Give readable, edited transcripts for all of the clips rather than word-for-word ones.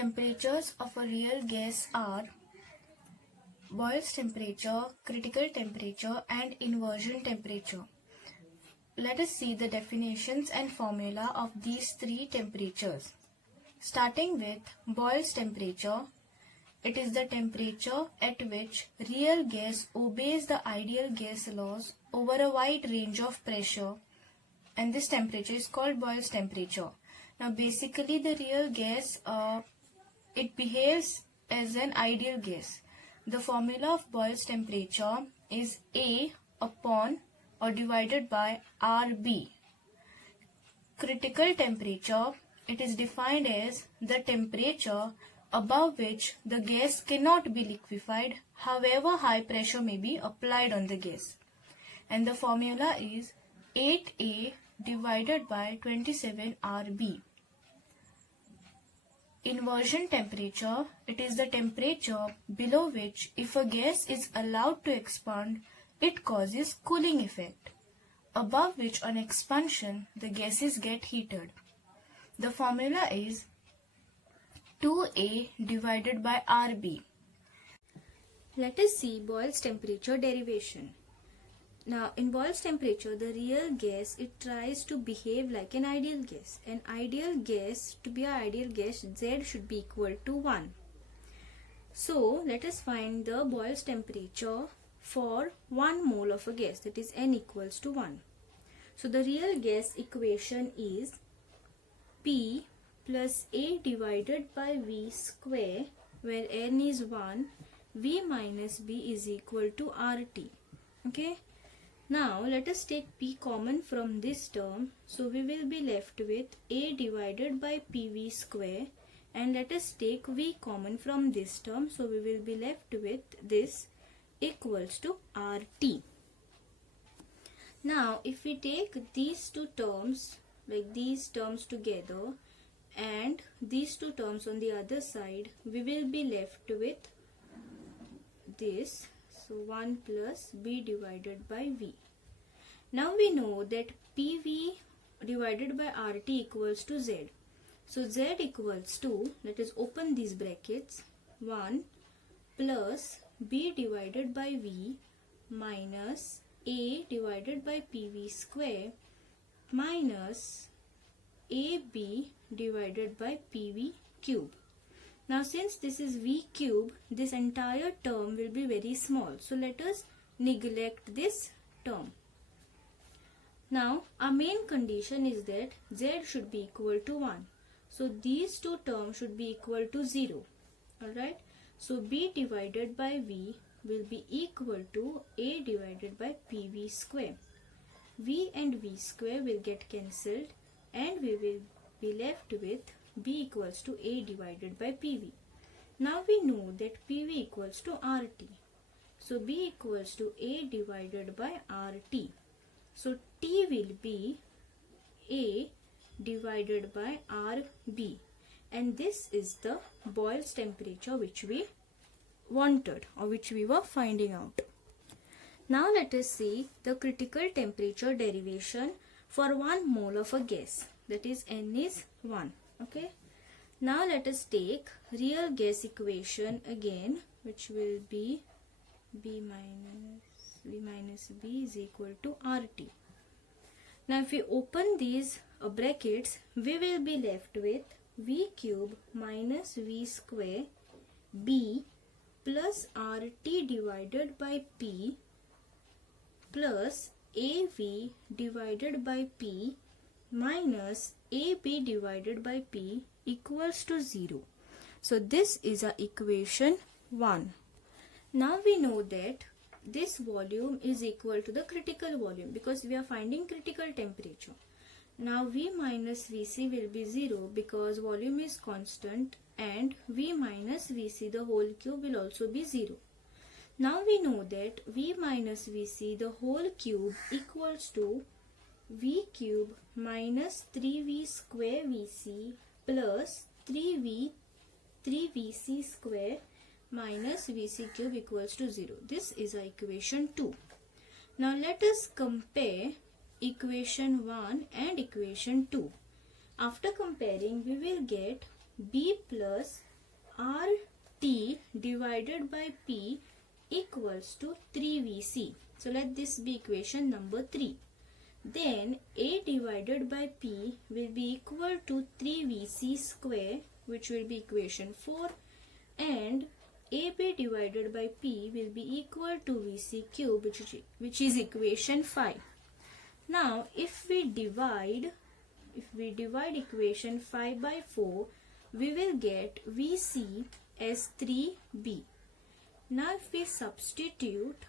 Temperatures of a real gas are Boyle's temperature, critical temperature, and inversion temperature. Let us see the definitions and formula of these three temperatures. Starting with Boyle's temperature, it is the temperature at which real gas obeys the ideal gas laws over a wide range of pressure, and this temperature is called Boyle's temperature. Now basically the real gas, it behaves as an ideal gas. The formula of Boyle's temperature is A upon or divided by RB. Critical temperature, it is defined as the temperature above which the gas cannot be liquefied, however high pressure may be applied on the gas. And the formula is 8A divided by 27 RB. Inversion temperature, it is the temperature below which if a gas is allowed to expand, it causes cooling effect, above which on expansion the gases get heated. The formula is 2A divided by RB. Let us see Boyle's temperature derivation. Now in Boyle's temperature, the real gas, it tries to behave like an ideal gas. An ideal gas, to be an ideal gas, Z should be equal to 1. So let us find the Boyle's temperature for 1 mole of a gas, that is N equals to 1. So the real gas equation is P plus A divided by V square, where N is 1, V minus B is equal to RT. Okay. Now let us take P common from this term, so we will be left with A divided by PV square, and let us take V common from this term, so we will be left with this equals to RT. Now if we take these two terms, like these terms together and these two terms on the other side, we will be left with this. So 1 plus B divided by V. Now we know that PV divided by RT equals to Z. So Z equals to, let us open these brackets, 1 plus B divided by V minus A divided by PV square minus AB divided by PV cube. Now since this is V cube, this entire term will be very small. So let us neglect this term. Now our main condition is that Z should be equal to 1. So these two terms should be equal to 0. Alright. So B divided by V will be equal to A divided by PV square. V and V square will get cancelled and we will be left with B equals to A divided by PV. Now we know that PV equals to RT. So B equals to A divided by RT. So T will be A divided by RB. And this is the Boyle's temperature which we wanted or which we were finding out. Now let us see the critical temperature derivation for 1 mole of a gas, that is N is 1. Okay. Now let us take real gas equation again, which will be V minus B is equal to RT. Now if we open these brackets, we will be left with V cube minus V square B plus RT divided by P plus AV divided by P minus AB divided by P equals to 0. So this is our equation 1. Now we know that this volume is equal to the critical volume because we are finding critical temperature. Now V minus Vc will be 0 because volume is constant, and V minus Vc the whole cube will also be 0. Now we know that V minus Vc the whole cube equals to V cube minus 3V square Vc plus 3Vc square minus Vc cube equals to 0. This is our equation 2. Now let us compare equation 1 and equation 2. After comparing, we will get B plus RT divided by P equals to 3VC. So let this be equation number 3. Then A divided by P will be equal to 3VC square, which will be equation 4, and AB divided by P will be equal to VC cube, which is equation 5. Now if we divide equation 5 by 4, we will get VC as 3B. Now if we substitute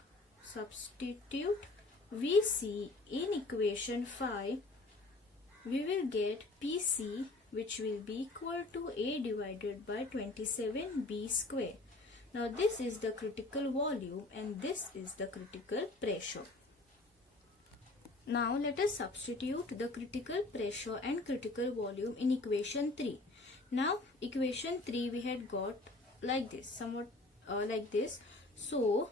VC in equation 5, we will get PC, which will be equal to A divided by 27B square. Now this is the critical volume and this is the critical pressure. Now let us substitute the critical pressure and critical volume in equation 3. Now equation 3 we had got like this, somewhat like this. So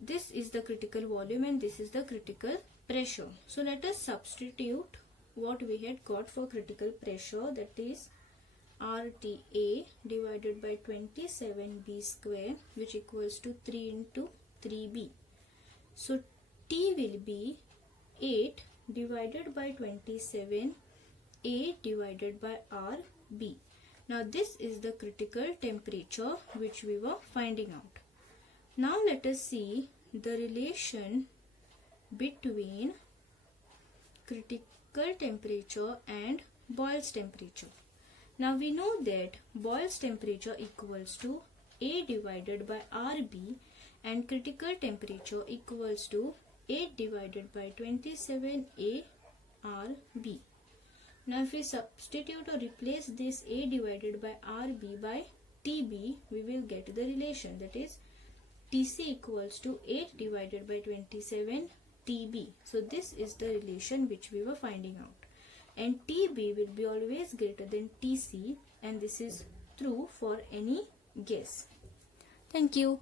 this is the critical volume and this is the critical pressure. So let us substitute what we had got for critical pressure, that is RTA divided by 27B square, which equals to 3 into 3B. So T will be 8 divided by 27 A divided by RB. Now this is the critical temperature which we were finding out. Now let us see the relation between critical temperature and Boyle's temperature. Now we know that Boyle's temperature equals to A divided by RB and critical temperature equals to 8 divided by 27A RB. Now if we substitute or replace this A divided by RB by TB, we will get the relation, that is TC equals to 8 divided by 27 TB. So this is the relation which we were finding out. And TB will be always greater than TC, and this is true for any gas. Thank you.